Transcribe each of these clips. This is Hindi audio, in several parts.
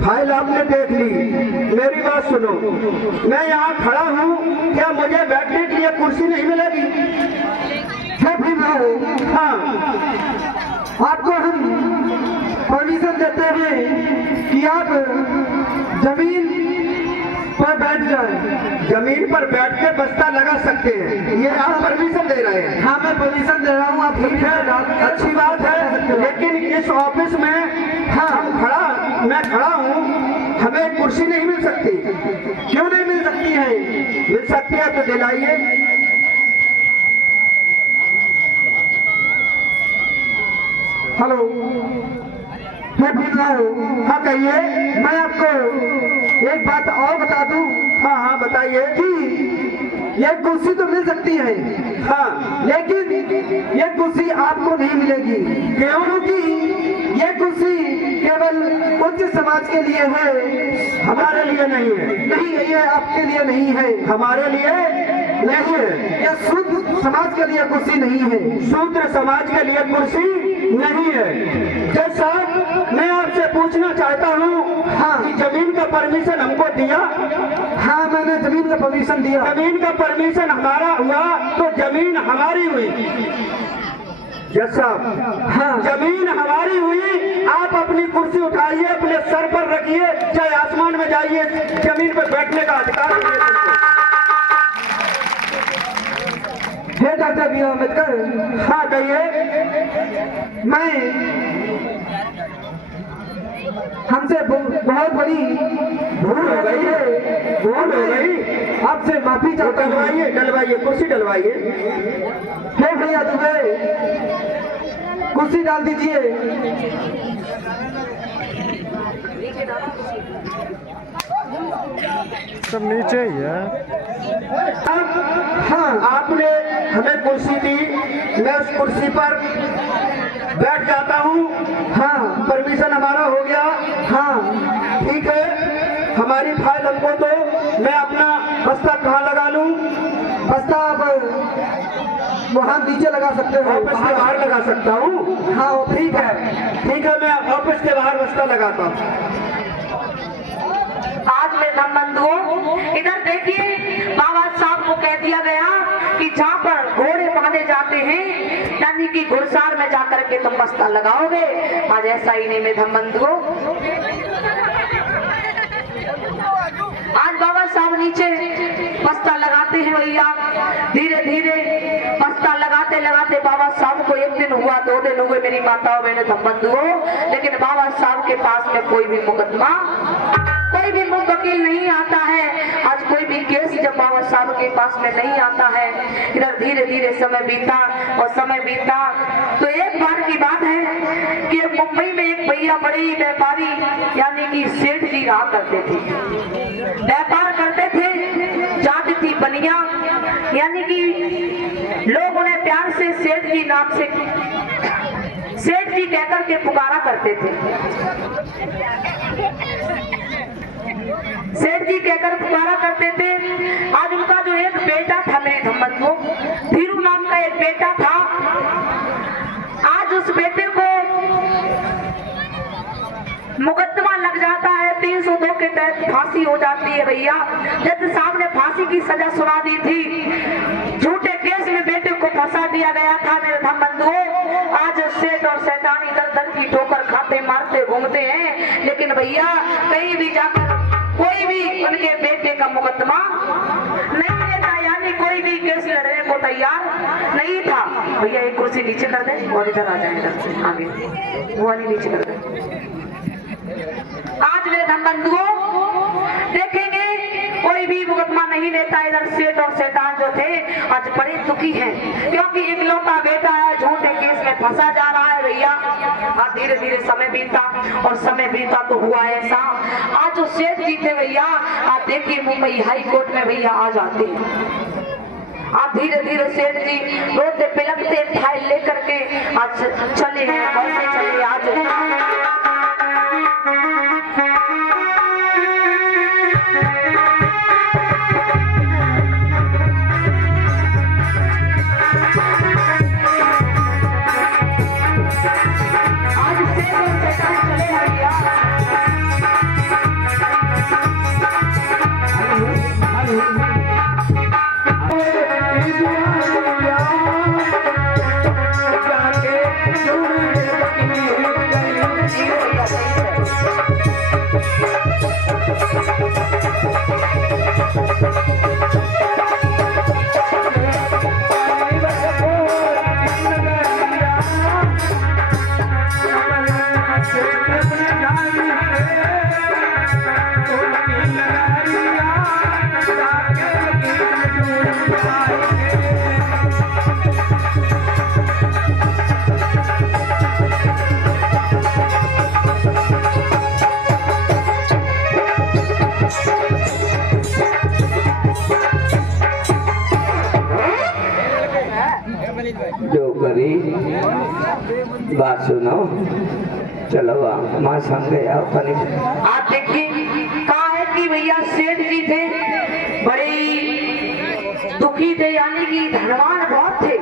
फाइल आपने देख ली, मेरी बात सुनो, मैं यहाँ खड़ा हूँ, क्या मुझे बैठने के लिए कुर्सी नहीं मिलेगी? हाँ, आपको हम परमिशन देते हैं कि आप जमीन पर बैठ जाए। जमीन पर बैठ के बस्ता लगा सकते हैं, ये आप परमिशन दे रहे हैं? हाँ, मैं परमिशन दे रहा हूँ। आप ठीक है, अच्छी बात है, लेकिन इस ऑफिस में हाँ मैं खड़ा हूँ, हमें कुर्सी नहीं मिल सकती? क्यों नहीं मिल सकती है? मिल सकती है तो दिलाइए। हेलो, मैं बोल रहा हूँ। हाँ कहिए। मैं आपको एक बात और बता दूं। हाँ हाँ बताइए। कि ये कुर्सी तो मिल सकती है, हाँ, लेकिन ये कुर्सी आपको नहीं मिलेगी। क्यों? क्योंकि ये कुर्सी केवल उच्च समाज के लिए है, हमारे लिए नहीं है। नहीं, ये आपके लिए नहीं है, हमारे लिए नहीं है। ये शूद्र समाज के लिए कुर्सी नहीं है। शूद्र समाज के लिए कुर्सी नहीं है। जज साहब, मैं आपसे पूछना चाहता हूँ, हाँ, कि जमीन का परमिशन हमको दिया? हाँ, मैंने जमीन का परमिशन दिया। जमीन का परमिशन हमारा हुआ तो जमीन हमारी हुई। जज साहब, हाँ, जमीन हमारी हुई, आप अपनी कुर्सी उठाइए, अपने सर पर रखिए, चाहे आसमान में जाइए, जमीन पर बैठने का अधिकार है तुमको। हे डॉक्टर बी आर अम्बेडकर। हाँ कहिए। मैं हमसे बहुत बड़ी भूल हो गई है, भूल हो गई, आपसे माफी चाहता हूँ। डलवाइए, डलवाइए, कुर्सी डलवाइए। हे भैया, तुम्हें कुर्सी डाल दीजिए। सब नीचे ही है। हाँ, आपने हमें कुर्सी दी, मैं उस कुर्सी पर बैठ जाता हूँ। हाँ, परमिशन हमारा हो गया। हाँ, ठीक है, हमारी फाइल हमको दो, मैं अपना बस्ता कहाँ लगा लूँ? बस्ता आप वहाँ नीचे लगा सकते हो। ऑफिस के बाहर लगा सकता हूँ? हाँ, ठीक है, ठीक है, मैं ऑफिस के बाहर बस्ता लगाता हूँ। आज में बंधुओं, इधर देखिए, बाबा साहब को कह दिया गया कि जहाँ पर घोड़े बांधे जाते हैं, यानी कि घुड़सार में जाकर के तुम बस्ता लगाओगे। आज ऐसा ही नहीं में बंधुओं, आज बाबा साहब नीचे बस्ता लगाते हैं भैया। धीरे धीरे बस्ता लगाते लगाते बाबा साहब को एक दिन हुआ, 2 दिन हुए मेरी माताओं बहनों बंधुओं, लेकिन बाबा साहब के पास में कोई भी मुकदमा, कोई भी वकील नहीं आता है। आज कोई भी केस जब बाबा साहब के पास में नहीं आता है, इधर धीरे धीरे समय बीता और समय बीता तो एक बार की बात है कि मुंबई में एक भैया बड़े ही व्यापारी यानी कि सेठ जी रहा करते थे, व्यापार करते थे, जाति थी बनिया, यानी कि लोग उन्हें प्यार से सेठ जी नाम से, सेठ जी कहकर के पुकारा करते थे, सेठ जी कहकर पुकारा करते थे। आज उनका जो एक बेटा था मेरे धम्मत को, धीरू नाम का एक बेटा था, आज उस बेटे को मुकदमा लग जाता है, 302 के तहत फांसी हो जाती है भैया। जज साहब ने फांसी की सजा सुना दी थी, झूठे केस में बेटे को फंसा दिया गया था मेरे बंधुओं। आज सेठ और शैतानी दर दर की ठोकर खाते मारते घूमते हैं, लेकिन भैया कहीं भी जाकर कोई भी उनके बेटे का मुकदमा नहीं लेता, यानी कोई भी केस लड़ने को तैयार नहीं था। भैया एक कुर्सी नीचे कर दे और इधर आ जाए, इधर से आगे वो वाली नीचे कर दे। आज मेरे बंधुओं देखेंगे कोई भी मुकदमा नहीं लेता। इधर सेठ और शैतान जो थे आज बड़े दुखी हैं, क्योंकि इकलौता बेटा है, झूठे केस में फंसा जा रहा है भैया। और धीरे धीरे समय बीता और समय बीता तो हुआ ऐसा, आज जो सेठ जी थे भैया, आप देखिए मुंबई हाई कोर्ट में भैया आ जाते हैं। आप धीरे धीरे सेठ जी रोते पिलकते फाइल लेकर के आज चले हैं, कैसे चले आज आज जो करी बात सुनो, चलो माँ संगे आओ तनी। आप देखिए कहा है कि भैया सेठ जी थे, बड़े दुखी थे, यानी कि धनवान बहुत थे।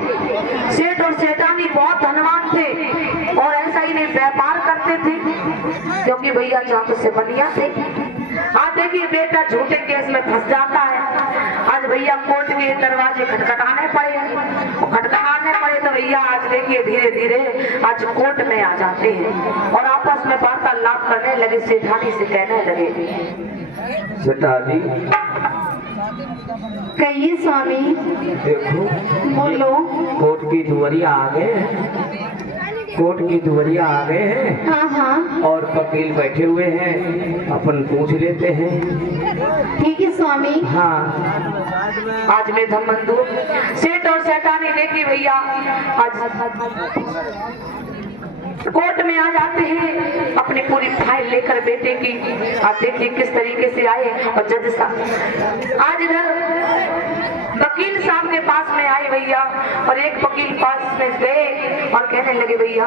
सेठ और सेठानी बहुत धनवान थे और ऐसा ही नहीं व्यापार करते थे, क्योंकि भैया चाँद से बनिया थे। आज देखिए बेटा झूठे केस में फंस जाता है। आज भैया कोर्ट के दरवाजे खटखटाने पड़े, खटखटाने पड़े तो भैया आज देखिए धीरे धीरे आज कोर्ट में आ जाते हैं और आपस में वार्तालाप करने लगे। सेठानी से कहने लगे, सेठानी कहिए स्वामी। देखो बोलो। कोर्ट की दुआरिया आ गए, कोर्ट की दुआरिया आ गए हैं। हाँ हाँ और वकील बैठे हुए हैं, अपन पूछ लेते हैं। ठीक है स्वामी। हाँ आज में धमबंधु सेठ और सेठानी देखी भैया आज कोर्ट में आ जाते हैं अपनी पूरी फाइल लेकर बेटे की। आप देखिए किस तरीके से आए और जज साहब आज इधर वकील साहब के पास में आए भैया, और एक वकील पास में गए और कहने लगे, भैया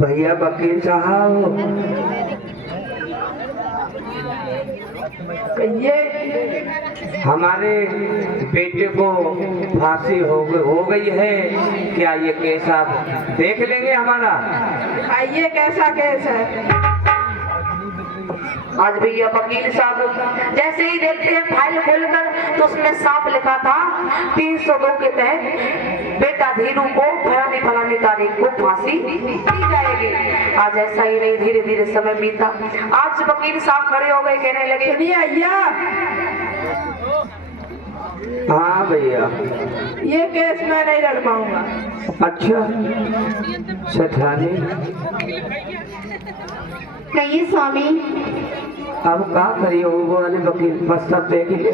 भैया वकील साहब, ये हमारे बेटे को फांसी हो गई है, क्या ये केस आप देख लेंगे हमारा? ये कैसा केस है? आज भैया वकील साहब जैसे ही देखते हैं फाइल खोलकर तो उसमें साफ लिखा था 302 के तहत बेटा धीरू को फलानी तारीख को फांसी दी जाएगी। आज ऐसा ही नहीं, धीरे धीरे समय बीता। आज वकील साहब खड़े हो गए, कहने लगे, भैया हाँ भैया, ये केस मैं नहीं लड़ पाऊंगा। अच्छा सेठानी, कहिए स्वामी। अब क्या करिए, वो वाले वकील बस सब देख ही ले।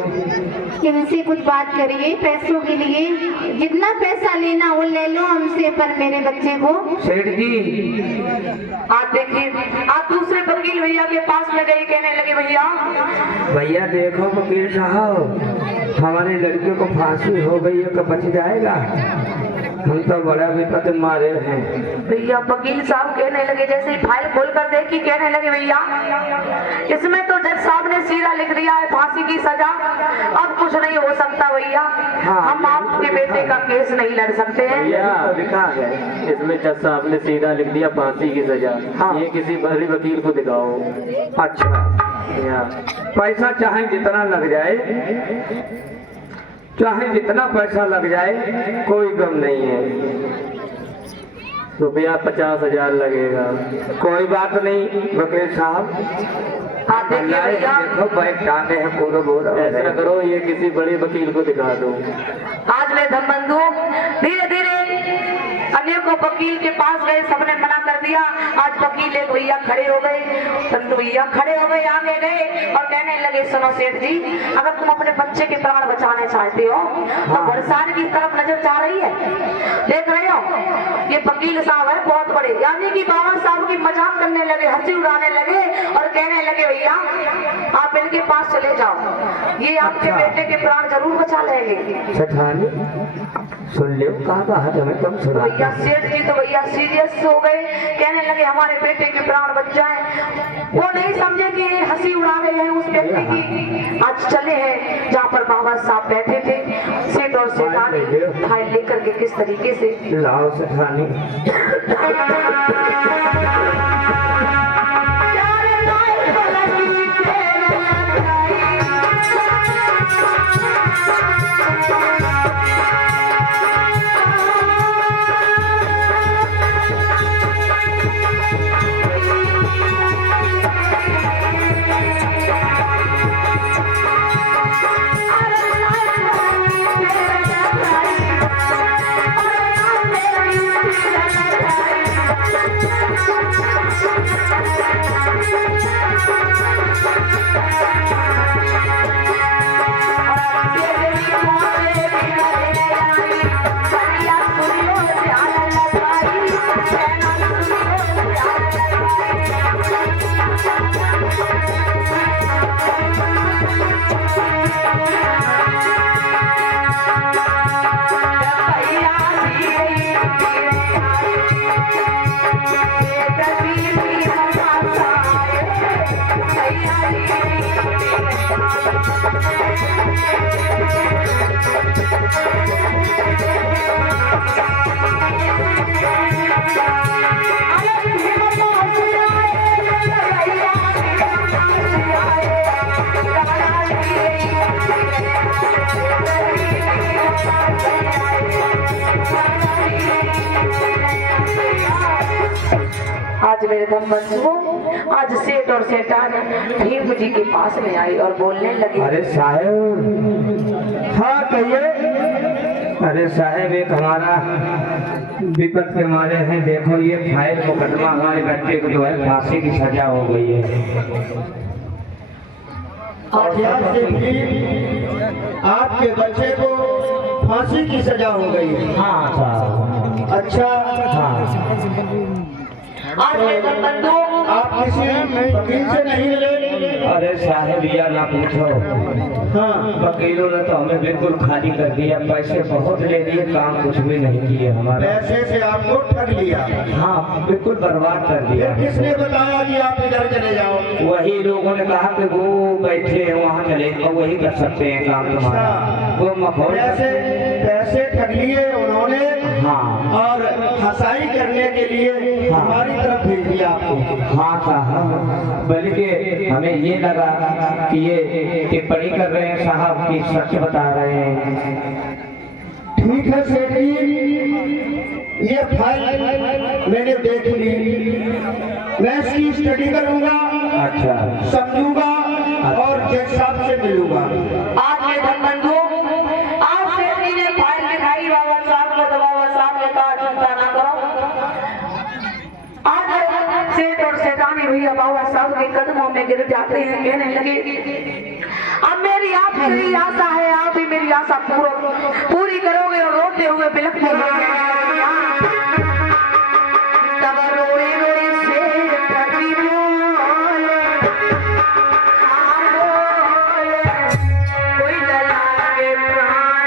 इनसे कुछ बात करिए पैसों के लिए, जितना पैसा लेना वो ले लो हमसे, पर मेरे बच्चे को। सेठ जी आप देखिए आप दूसरे वकील भैया के पास में गए, कहने लगे, भैया देखो वकील साहब, हमारे लड़के को फांसी हो गई है, कब बच जाएगा? हम तो बड़ा विपद मारे हैं। भैया वकील साहब कहने लगे, जैसे ही फाइल खोलकर देखी, कहने लगे, भैया इसमें तो जज साहब ने सीधा लिख दिया है फांसी की सजा, अब कुछ नहीं हो सकता भैया। हाँ, हम आपके बेटे का केस नहीं लड़ सकते हैं। लिखा है इसमें जज साहब ने सीधा लिख दिया फांसी की सजा। हाँ। ये किसी बड़े वकील को दिखाओ। अच्छा, यहाँ पैसा चाहे जितना लग जाए, चाहे जितना पैसा लग जाए, कोई गम नहीं है। रुपया 50,000 लगेगा। कोई बात नहीं वकील साहब, आप देखिए भैया, देखो बैग टांगे हैं पूरा बोरा। ऐसा करो, ये किसी बड़े वकील को दिखा दो। आज में धमबंधु धीरे धीरे अनेकों वकील के पास गए, सबने मना कर दिया। आज वकील एक भैया खड़े हो गए, तंतु भैया खड़े हो गए, आगे गए और कहने लगे, सुनो सेठ जी, अगर तुम अपने बच्चे के प्राण बचाने चाहते हो तो भरसान की तरफ नजर जा रही है, देख रहे हो ये वकील साहब है बहुत बड़े, यानी कि बाबा साहब की मजाक करने लगे, हंसी उड़ाने लगे और कहने लगे, भैया आप इनके पास चले जाओ, ये आपके बेटे के प्राण जरूर बचा लेंगे। सेठानी सुन ले, कहा बात हमें कम सुना। भैया सेठ जी तो भैया सीरियस हो गए, कहने लगे हमारे बेटे के प्राण बच जाए। वो नहीं समझे कि हंसी उड़ा रहे हैं उस व्यक्ति की। आज चले हैं जहाँ पर बाबा साहब बैठे थे, सेठ और सेठानी फाइल लेकर के किस तरीके से लाओ सेठानी। आज मेरे धर्मबंधुओं, आज सेठ और सेठान भीम जी के पास में आई और बोलने लगी। अरे साहेब, हाँ कहिए। अरे साहेब, एक हमारा विपद के मारे हैं, देखो ये फाइल मुकदमा हमारे बच्चे को जो है फांसी की सजा हो गई है। आखिर से भी आपके बच्चे को फांसी की सजा हो गई है। हाँ साहब। अच्छा, हाँ। आज मेरे धर्मबंधुओं, आप किसी वकील से नहीं मिले? अरे साहेब, या ना पूछो, हाँ, वकीलों ने तो हमें बिल्कुल खाली कर दिया, पैसे बहुत ले लिए, काम कुछ भी नहीं किए हमारा। पैसे से आपको ठग लिया। हाँ, बिल्कुल बर्बाद कर दिया। फिर किसने बताया कि आप इधर चले जाओ? वही लोगों ने कहा कि वो बैठे हैं वहाँ चले, तो वही कर सकते हैं काम तुम्हारा। वो मखौल पैसे ठग लिए उन्होंने। हाँ। और हंसाई करने के लिए हमारी तरफ भेज दिया आपको। हाँ साहब, बल्कि हमें ये लगा कि ये टिप्पणी कर रहे हैं साहब की सच बता रहे हैं। ठीक है सेठ जी, ये फाइल मैंने देख ली, मैं इसकी स्टडी करूंगा, अच्छा, समझूंगा और जज साहब से मिलूंगा। आज मेरे धर्मबंधुओं, आज सेठ जी ने फाइल दिखाई बाबा साहब को, तो बाबा साहब ने कहा चिंता ना करो। आज सेठ और सेठानी भैया बाबा साहब के कदमों में गिर जाते हैं, कहने लगे अब मेरी आपकी आशा है, आप ही मेरी आशा पूरी करोगे। और रोते हुए बिलखते हुए तब रोए रोए सेठ जी बोले, कोई लला के प्राण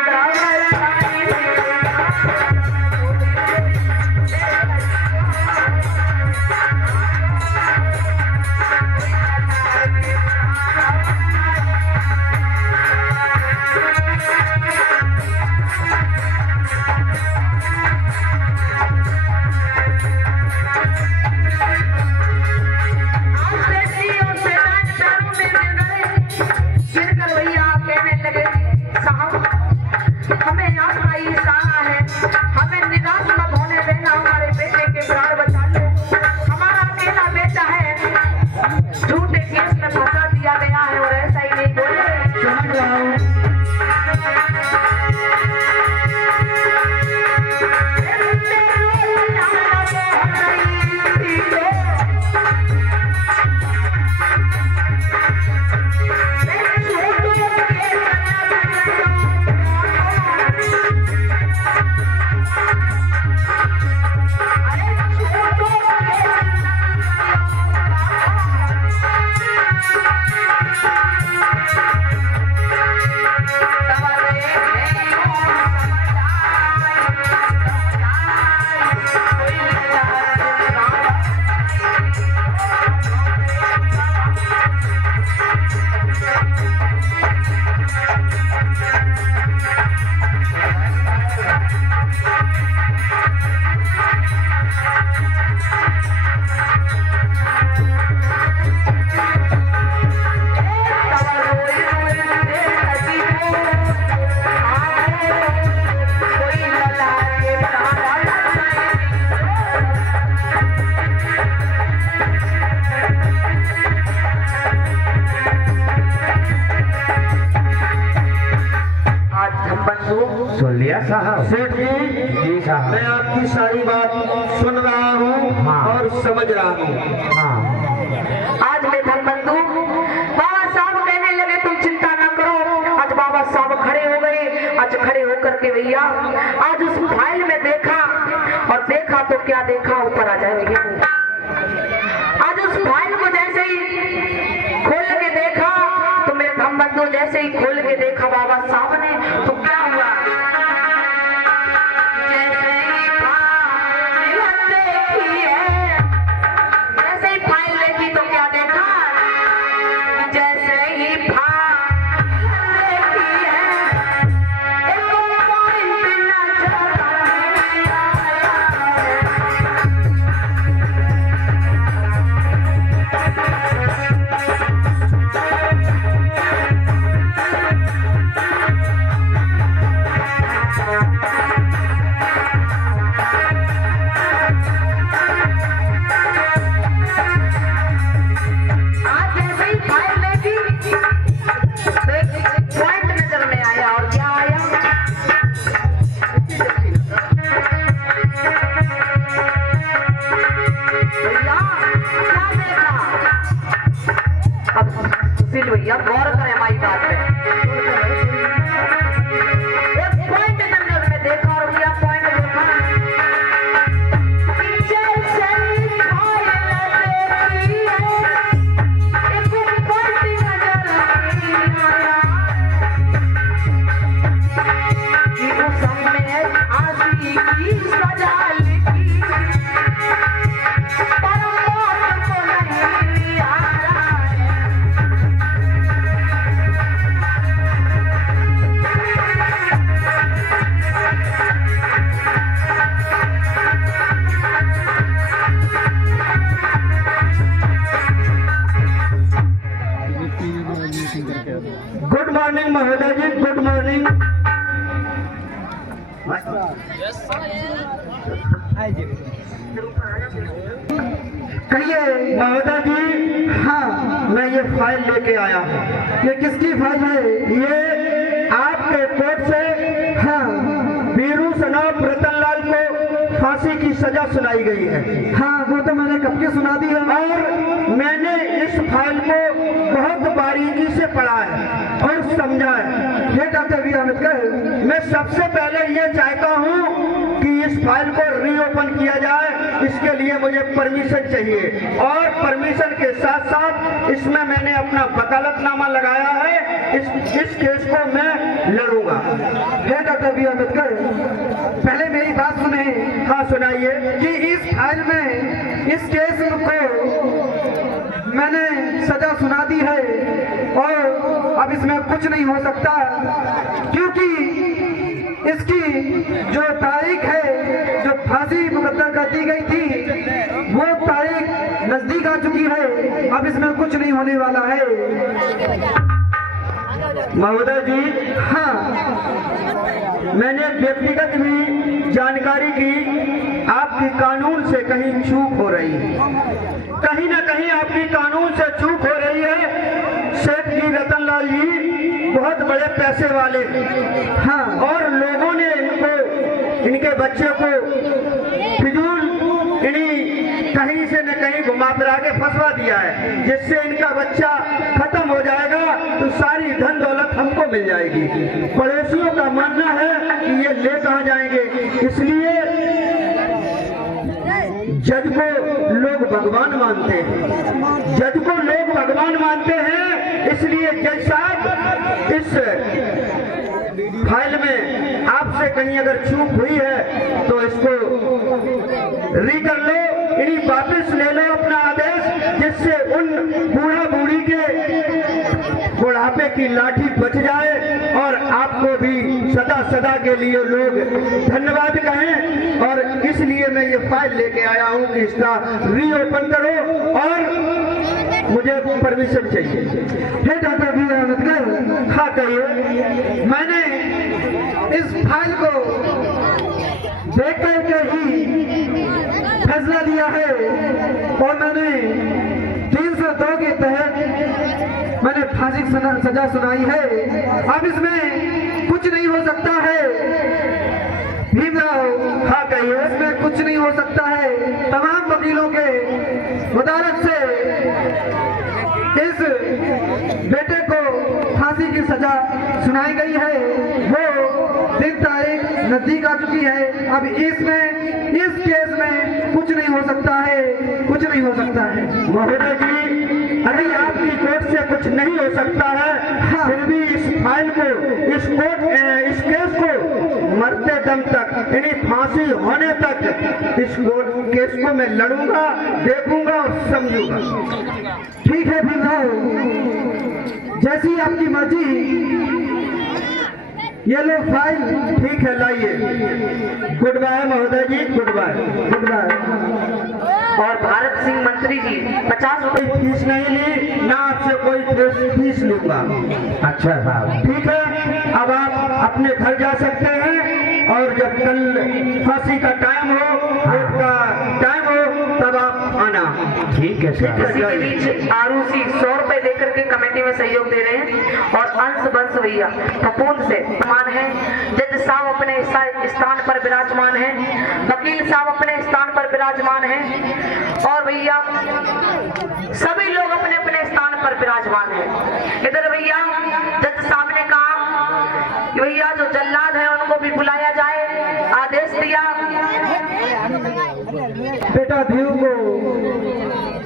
सुन लिया साहब? सेठ जी साहब, मैं आपकी सारी बात सुन रहा हूँ। हाँ। और समझ रहा हूँ। हाँ। आज मैं धर्मबंधु बाबा साहब कहने लगे तुम चिंता ना करो। आज बाबा साहब खड़े हो गए। आज खड़े होकर के भैया आज उस फाइल में देखा, और देखा तो क्या देखा, ऊपर आ जाए भैया। आज उस फाइल को जैसे ही खोल के देखा तो मेरे धर्मबंधु जैसे ही खोल के देखा बाबा साहब ने, तो क्या हुआ, जैसे ही फाइल देखी है, जैसे ही फाइल देखी तो क्या देखा, जैसे ही फाइल कहिए महोदय जी। हाँ, मैं ये फाइल लेके आया हूँ। ये किसकी फाइल है? ये आपके कोर्ट से हाँ वीरू सनौफ रतनलाल को फांसी की सजा सुनाई गई है। हाँ, वो तो मैंने कब की सुना दी है और मैंने इस फाइल को बहुत बारीकी से पढ़ा है और समझा है। ये डॉक्टर वी अम्बेडकर, मैं सबसे पहले ये चाहता हूँ कि इस फाइल को रीओपन किया जाए। इसके लिए मुझे परमिशन चाहिए और परमिशन के साथ साथ इसमें मैंने अपना वकालतनामा लगाया है। इस केस को मैं लड़ूंगा। हे डॉक्टर बी अम्बेडकर, पहले मेरी बात सुने। हाँ सुनाइए। कि इस फाइल में इस केस को मैंने सजा सुना दी है और अब इसमें कुछ नहीं हो सकता, क्योंकि इसकी जो तारीख है, जो फांसी मुकद्दर कर दी गई थी, वो तारीख नजदीक आ चुकी है। अब इसमें कुछ नहीं होने वाला है। महोदय जी, हाँ, मैंने व्यक्तिगत भी जानकारी की आपकी कानून से कहीं चूक हो रही है। कहीं ना कहीं आपकी कानून से चूक हो रही है। सेठ जी रतनलाल जी बहुत बड़े पैसे वाले हैं। हाँ, और लोगों ने इनके बच्चे को फिजूल कहीं से न कहीं घुमा फिरा के फंसवा दिया है, जिससे इनका बच्चा खत्म हो जाएगा तो सारी धन दौलत हमको मिल जाएगी। पड़ोसियों का मानना है कि ये ले कहाँ जाएंगे, इसलिए जज को लोग भगवान मानते हैं। जज को लोग भगवान मानते हैं, इसलिए जज साहब इस फाइल में आपसे कहीं अगर चूक हुई है तो इसको री कर लो, इन्हीं वापस ले लो अपना आदेश, जिससे उन बूढ़ा बूढ़ी के बुढ़ापे की लाठी बच जाए और आपको भी सदा सदा के लिए लोग धन्यवाद कहें। और इसलिए मैं ये फाइल लेके आया हूँ कि इसका रीओपन करो और मुझे परमिशन चाहिए। हे डॉक्टर बी अम्बेडकर, हाँ कहिए। मैंने इस फाइल को देख करके ही फैसला दिया है और मैंने 302 के तहत मैंने फांसी की सजा सुनाई है। अब इसमें कुछ नहीं हो सकता है। भीमराव, हाँ कहिए। इसमें कुछ नहीं हो सकता है। तमाम वकीलों के वदारत से इस बेटे को फांसी की सजा सुनाई गई है। वो दिन तारीख नजदीक आ चुकी है। अब इस केस में कुछ नहीं हो सकता है, कुछ नहीं हो सकता है। महोदय जी, अरे आपकी कोर्ट से कुछ नहीं हो सकता है। हाँ, फिर भी इस फाइल को, इस केस को मरते दम तक, यानी फांसी होने तक इस केस को मैं लड़ूंगा, देखूंगा और समझूंगा। ठीक है भीमराव, जैसी आपकी मर्जी। ये लो फाइल। ठीक है, लाइए। गुड बाय महोदय जी, गुड बाय, गुड बाय। और भारत सिंह मंत्री जी 50 रुपए फीस नहीं ली, ना आपसे कोई फीस लूंगा। अच्छा साहब, ठीक है, अब आप अपने घर जा सकते हैं और जब कल फांसी का टाइम हो, कोर्ट का टाइम हो, तब आप आना। ठीक है इसी साहब। के बीच आरूसी 100 रुपए देकर के कमेटी में सहयोग दे रहे हैं और अंश बंश भैया फपूंद से मान है। जज साहब अपने स्थान पर विराजमान है, वकील साहब अपने स्थान पर विराजमान है और भैया सभी लोग अपने अपने स्थान पर विराजमान है। इधर भैया जज साहब ने कहा कि भैया जो जल्लाद है उनको भी बुलाया जाए, आदेश दिया। बेटा धीरू को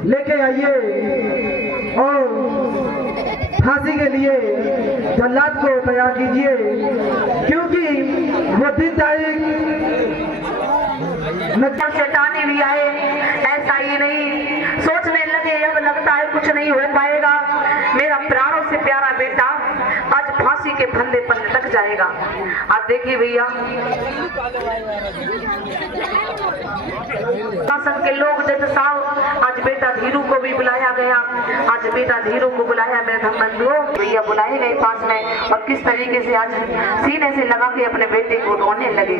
लेके आइए और फांसी के लिए जल्लाद को तैयार कीजिए, क्योंकि वो दिन तारीख नजर शैतानी भी आए, ऐसा ही नहीं सोचने लगे, अब लगता है कुछ नहीं हो पाएगा। मेरा प्राणों से प्यारा बेटा आज फांसी के फंदे पर लटक लग जाएगा। आप देखिए भैया, शासन के लोग जज साहब, आज बेटा धीरू को भी बुलाया गया, आज बेटा धीरू को बुलाया मेरे धर्म बंधुओं, भैया बुलाए गए पास में, और किस तरीके से आज सीने से लगा के अपने बेटे को रोने लगे।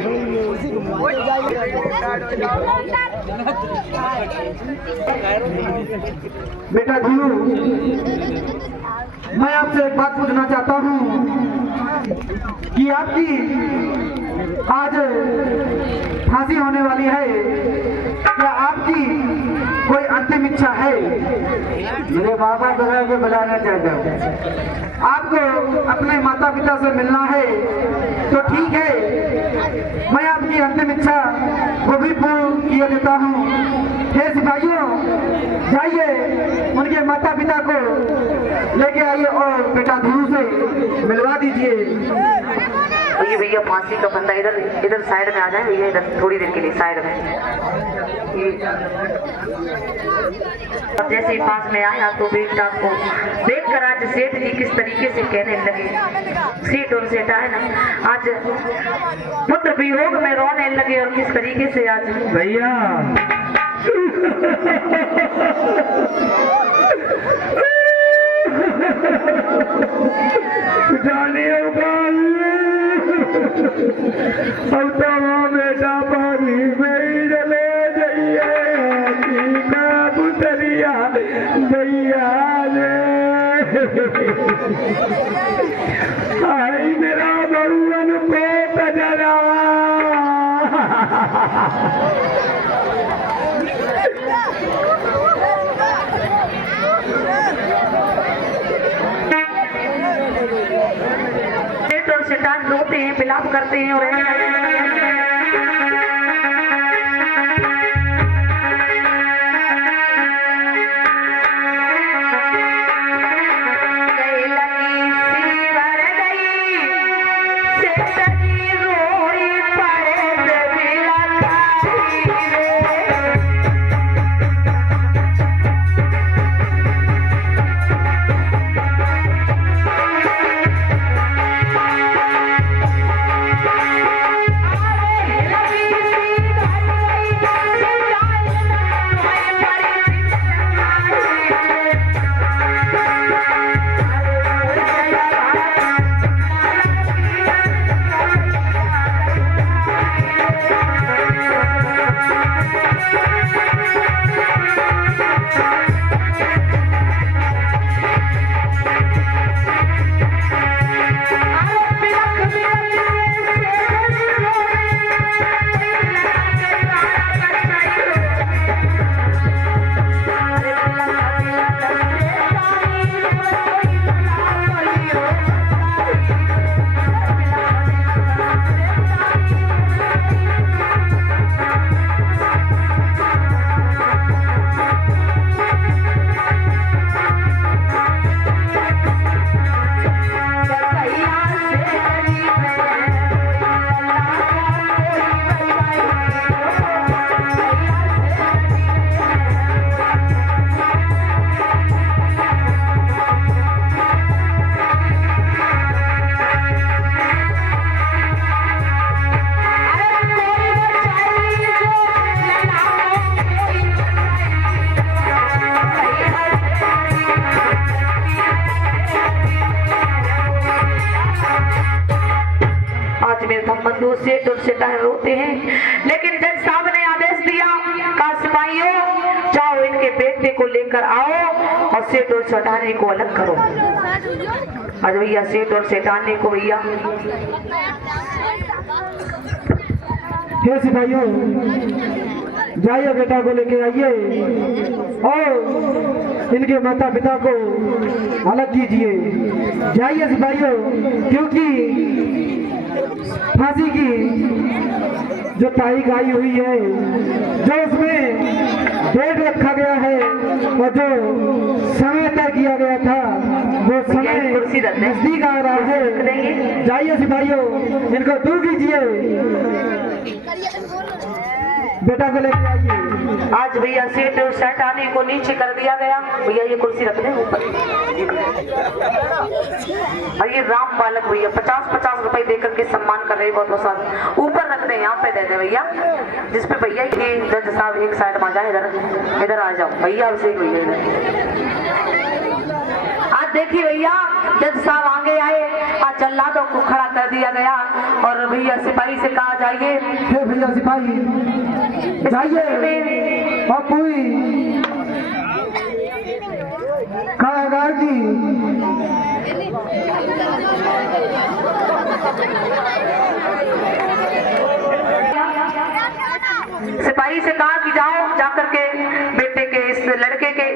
बेटा धीरू, मैं आपसे एक बात पूछना चाहता हूँ कि आपकी आज फांसी होने वाली है, क्या आपकी कोई अंतिम इच्छा है? मेरे बाबा बना के बुलाना चाहता हूँ। आपको अपने माता पिता से मिलना है तो ठीक है, मैं आपकी अंतिम इच्छा वो भी पूर्ण किए देता हूँ। हे सिपाहियों, जाइए उनके माता पिता को लेके आइए और बेटा धीरू से मिलवा दीजिए। ये भैया फांसी का बंदा इधर साइड में आ जाए भैया, इधर थोड़ी देर के लिए साइड में। अब जैसे ही पास में आया तो बेटा को देखकर आज सेठ जी किस तरीके से कहने लगे, सेठ और सेठा है ना, आज पुत्र वियोग में रोने लगे, और किस तरीके से आज भैया जाने होगा अब तो वो बेटा पानी में ही चले जाइए, पुतलिया भैया ने आई मेरा बहुवन पेट जरा। शैतान रोते हैं, विलाप करते हैं और सेठ और सेठा रोते हैं, लेकिन जज साहब ने आदेश दिया, कहा सिपाहियों जाओ इनके बेटे को लेकर आओ और सेठ और सेठानी को अलग करो। आज भैया सेठ और सेठानी को भैया हे सिपाहियों, जाइए बेटा को लेके आइए और इनके माता पिता को अलग कीजिए। जाइए सिपाहियों, क्योंकि फांसी की जो तारीख आई हुई है, जो उसमें डेट रखा गया है और जो समय तय किया गया था, वो समय नजदीक आ रहा है। जाइए सिपाहियों, इनको दूर कीजिए, बेटा को लेकर आइए। आज भैया सीट सैठानी को नीचे कर दिया गया। भैया ये कुर्सी रख दें ऊपर। और ये राम बालक भैया 50-50 रुपए देकर के सम्मान कर रहे, बहुत बहुत ऊपर रख दें, यहाँ पे दे दे भैया, जिसपे भैया ये जज साहब एक साइड में आ जाए, इधर आ जाओ भैया, उसे भैया इधर। आज देखिए भैया जज साहब आगे आए, आज जल्लादों को खड़ा कर दिया गया और भैया सिपाही से कहा जाइए, हे भैया सिपाही जाइए और कोई कहा कि सिपाही से कहा कि जाओ जाकर के बेटे के इस लड़के के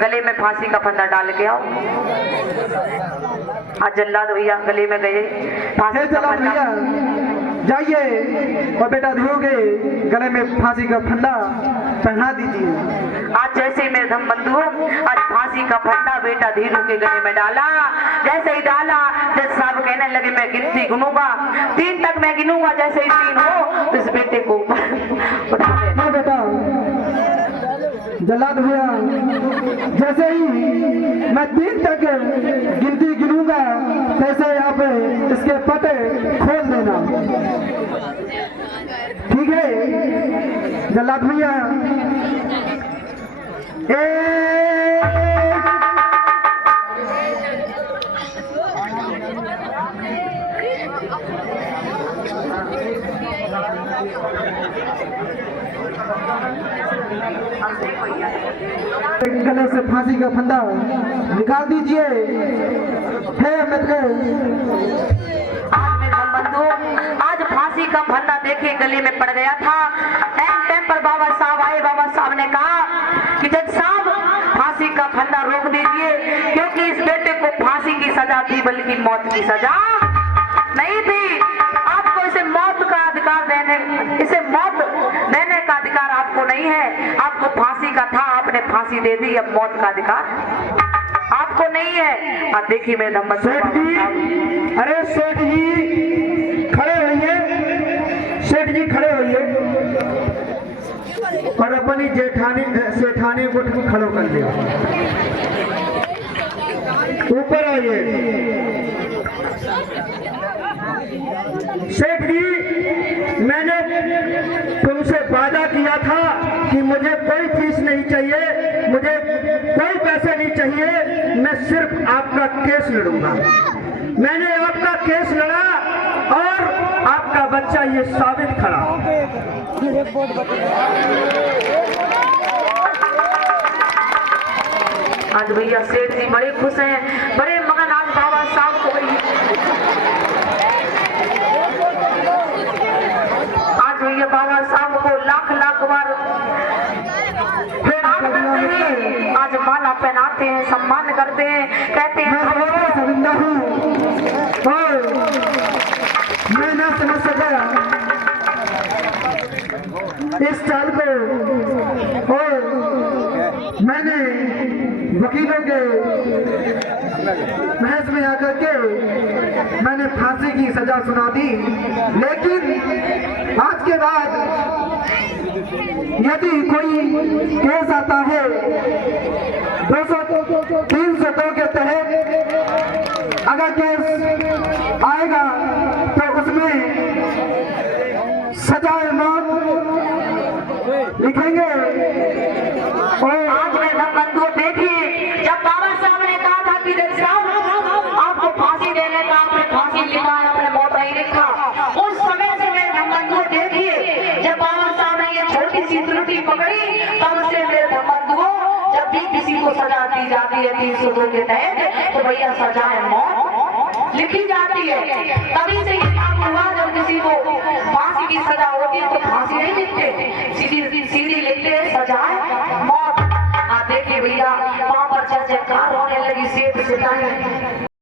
गले में फांसी का फंदा डाल के आओ। आज जल्लाद भैया गले में गए, फांसी का फंदा जाइए और बेटा धीरू के गले में फांसी का फंदा पहना दीजिए। आज जैसे मेरे धम बंधु आज फांसी का फंदा बेटा धीरू के गले में डाला, जैसे ही डाला जज साहब कहने लगे मैं गिनती गिनूंगा, 3 तक मैं गिनूंगा, जैसे ही 3 हो तो इस बेटे को ऊपर उठा ले। हाँ बेटा जल्लाद भैया, जैसे ही मैं 3 तक गिनती गिनूंगा तैसे यहाँ पे इसके पटे खोल देना, ठीक है जल्लाद भैया। गले से फांसी का फंदा निकाल दीजिए। आज फांसी का फंदा देखिए गले में पड़ गया था। टाइम पर बाबा साहब आए, बाबा साहब ने कहा कि जज साहब फांसी का फंदा रोक दीजिए, क्योंकि इस बेटे को फांसी की सजा थी, बल्कि मौत की सजा नहीं थी। आपको इसे मौत का अधिकार इसे मौत देने का अधिकार आपको नहीं है, आपको फांसी का था, आपने फांसी दे दी, अब मौत का अधिकार आपको नहीं है। अब देखिए मेरे नंबर सेठ जी, अरे सेठ जी खड़े होइए, सेठ जी खड़े होइए और अपनी सेठानी को खड़ो कर दिया, ऊपर आइए। सेठ जी मैंने तुमसे वादा किया था कि मुझे कोई फीस नहीं चाहिए, मुझे कोई पैसे नहीं चाहिए, मैं सिर्फ आपका केस लड़ूंगा। मैंने आपका केस लड़ा और आपका बच्चा ये साबित खड़ा। आज भैया सेठ जी बड़े खुश हैं, बड़े मगन आज बाबा साहब को आज भैया बाबा साहब को लाख बार आज माला पहनाते हैं, सम्मान करते हैं, कहते हैं मैं ना समझ सका इस चाल को और मैंने वकीलों के बहस में आकर के मैंने फांसी की सजा सुना दी, लेकिन आज के बाद यदि कोई केस आता है 302 के तहत अगर केस आएगा तो उसमें सजाए मौत लिखेंगे। और आज मेरे बंधु देखिए, जब बाबा साहब ने कहा था कि जज साहब आपको फांसी देने का, आपने फांसी लिखा है, आपने मौत नहीं लिखा, उस समय से मेरे बंधु देखिए जब बाबा साहब ने ये छोटी सी त्रुटि पकड़ी, तब से मेरे बंधुओं जब भी किसी को सजा दी जाती है 302 के तहत तो भैया सजा है मौत लिखी जाती है। तभी से ये काम हुआ, जब किसी को फांसी की सजा होती है तो फांसी नहीं लिखते, सीधी लिखते हैं सजा है मौत। आप देखिए भैया वहां पर जयकार होने लगी, सेठ सिपाही